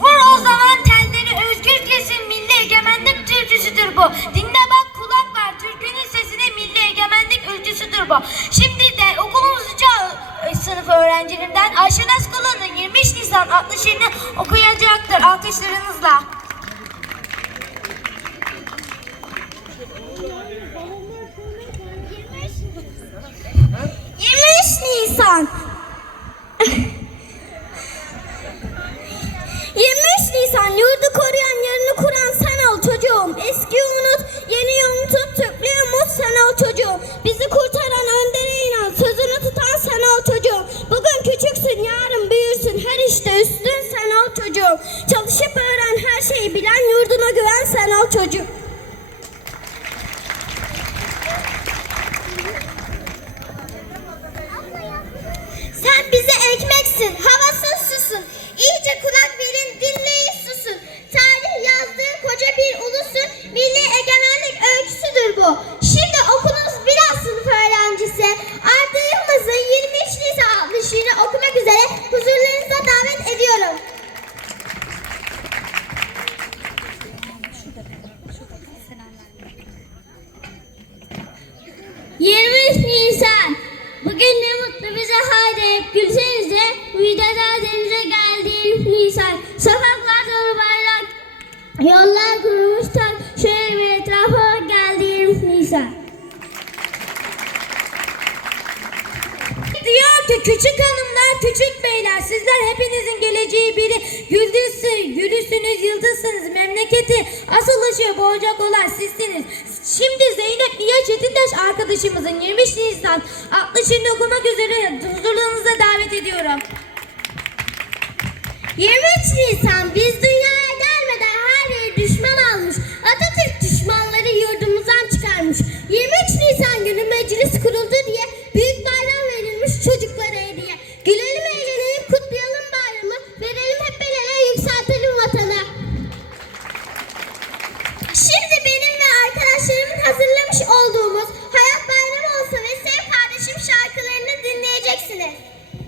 Vur o zaman telleri özgür kesin milli egemenlik türküsüdür bu. Dinle bak kulak ver türkünün sesine milli egemenlik ülküsüdür bu. Şimdi de okulumuzca sınıf öğrencilerinden Ayşe Naskalan'ın 23 Nisan adlı şiirini okuyacaktır alkışlarınızla. 23 Nisan Bizi kurtaran öndere inan, sözünü tutan sen ol çocuğum. Bugün küçüksün, yarın büyürsün, her işte üstün sen ol çocuğum. Çalışıp öğren her şeyi bilen, yurduna güven sen ol çocuğum. 23 Nisan. Bugün ne mutlu bize haydi hep gülsenize. Müjdeler denize geldi 23 Nisan. Sokaklar dolu bayrak. Yollar kurumuş tak. Şöyle bir etrafa geldi 23 Nisan. Diyor ki küçük hanımlar, küçük beyler sizler hepinizin geleceği biri. Güldüsü, gülüsünüz, yıldızsınız. Memleketi asıl ışığı boğacak olan sizsiniz arkadaşımızın 23 Nisan adlı şiirini okumak üzere huzurlarınıza davet ediyorum. 23 Nisan biz dünyaya gelmeden her yeri düşman almış. Atatürk düşmanları yurdumuzdan çıkarmış. 23 Nisan günü meclis kuruldu diye büyük bayram verilmiş çocuklara hediye. Gülelim eğlenelim kutlayalım bayramı. Verelim hep el ele yükseltelim vatanı. Şimdi benim ve arkadaşlarımın hazırlamış